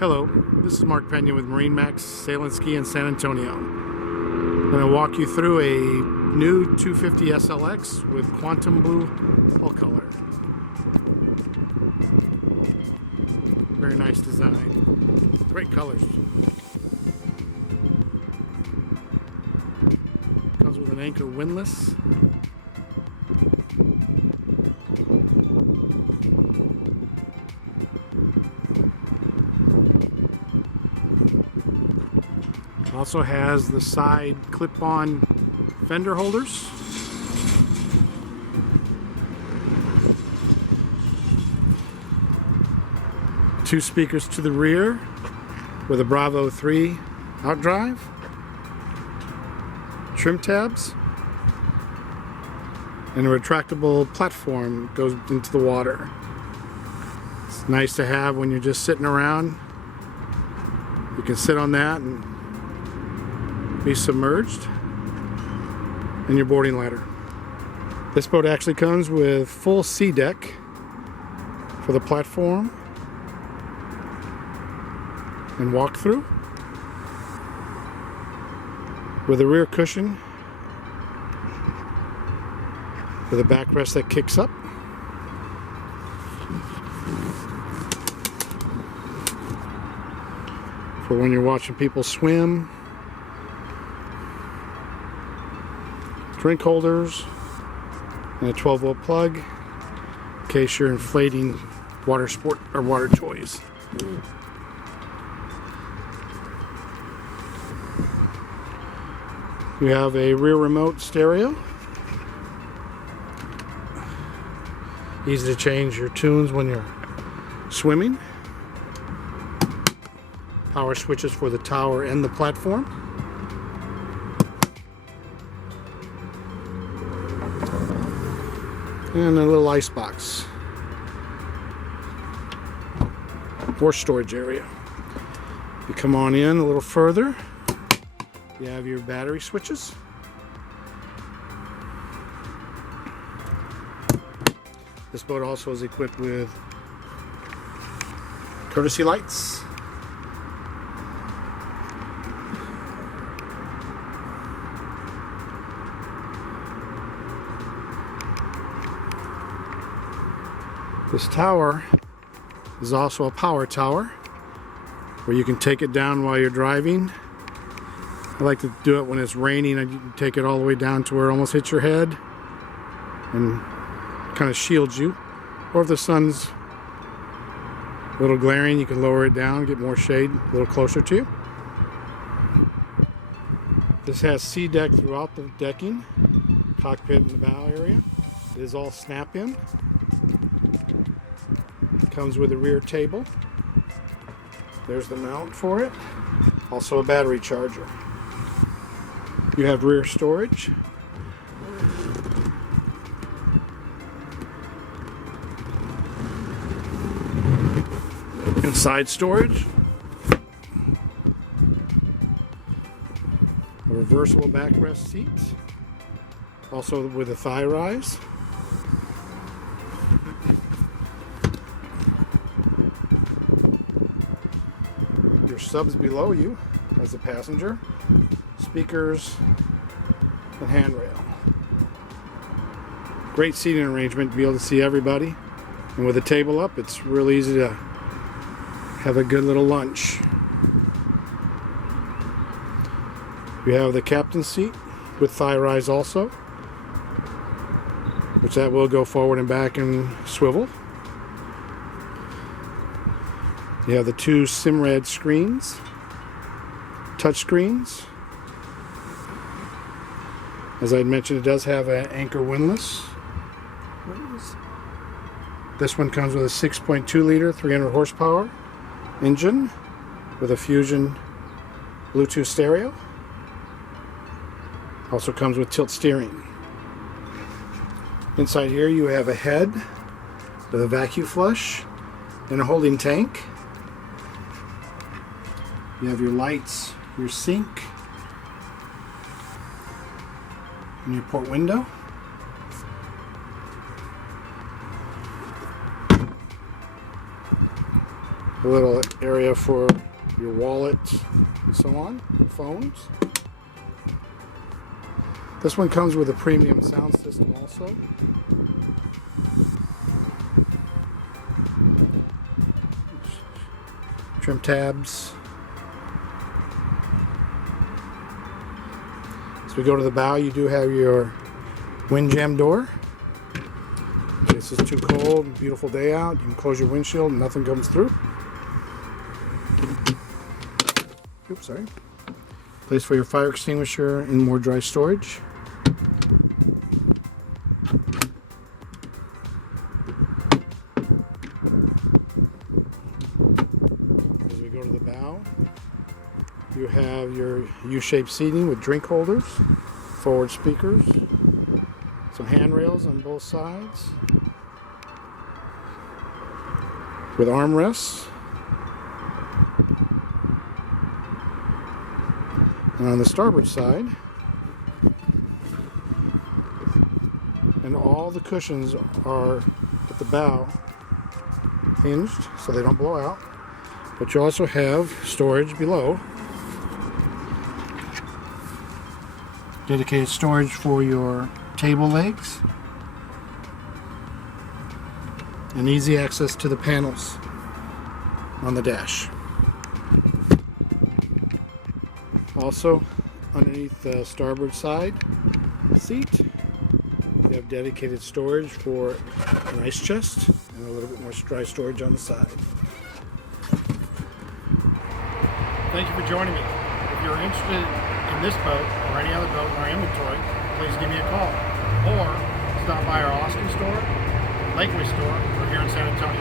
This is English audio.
Hello, this is Mark Pena with Marine Max Sail and Ski in San Antonio. I'm going to walk you through a new 250 SLX with quantum blue hull color. Very nice design. Great colors. Comes with an anchor windlass. Also has the side clip-on fender holders. Two speakers to the rear with a Bravo 3 outdrive. Trim tabs. And a retractable platform goes into the water. It's nice to have when you're just sitting around. You can sit on that and be submerged in your boarding ladder. This boat actually comes with full sea deck for the platform and walk through with a rear cushion with a backrest that kicks up. For when you're watching people swim. Drink holders and a 12-volt plug in case you're inflating water sport or water toys. You have a rear remote stereo. Easy to change your tunes when you're swimming. Power switches for the tower and the platform. And a little ice box or storage area. You come on in a little further, you have your battery switches. This boat also is equipped with courtesy lights. This tower is also a power tower where you can take it down while you're driving. I like to do it when it's raining. You can take it all the way down to where it almost hits your head and kind of shields you. Or if the sun's a little glaring, you can lower it down, get more shade a little closer to you. This has sea deck throughout the decking, cockpit in the bow area. It is all snap-in. Comes with a rear table. There's the mount for it. Also a battery charger. You have rear storage. And side storage. A reversible backrest seat. Also with a thigh rise. Your subs below you as a passenger, speakers, and handrail. Great seating arrangement to be able to see everybody, and with the table up, it's real easy to have a good little lunch. You have the captain's seat with thigh rise also, which that will go forward and back and swivel. You have the two Simrad screens, touch screens. As I had mentioned, it does have an anchor windlass. This one comes with a 6.2 liter, 300 horsepower engine with a Fusion Bluetooth stereo. Also comes with tilt steering. Inside here you have a head with a vacuum flush and a holding tank. You have your lights, your sink, and your port window. A little area for your wallet and so on, your phones. This one comes with a premium sound system also. Trim tabs. As we go to the bow, you do have your wind jam door. In case it's too cold, beautiful day out, you can close your windshield and nothing comes through. Oops, sorry. Place for your fire extinguisher and more dry storage. As we go to the bow, you have your U-shaped seating with drink holders, forward speakers, some handrails on both sides with armrests. And on the starboard side, and all the cushions are at the bow hinged so they don't blow out, but you also have storage below. Dedicated storage for your table legs and easy access to the panels on the dash. Also, underneath the starboard side seat, you have dedicated storage for an ice chest and a little bit more dry storage on the side. Thank you for joining me. If you're interested in this boat or any other boat in our inventory, please give me a call or stop by our Austin store, Lakeway store, or here in San Antonio.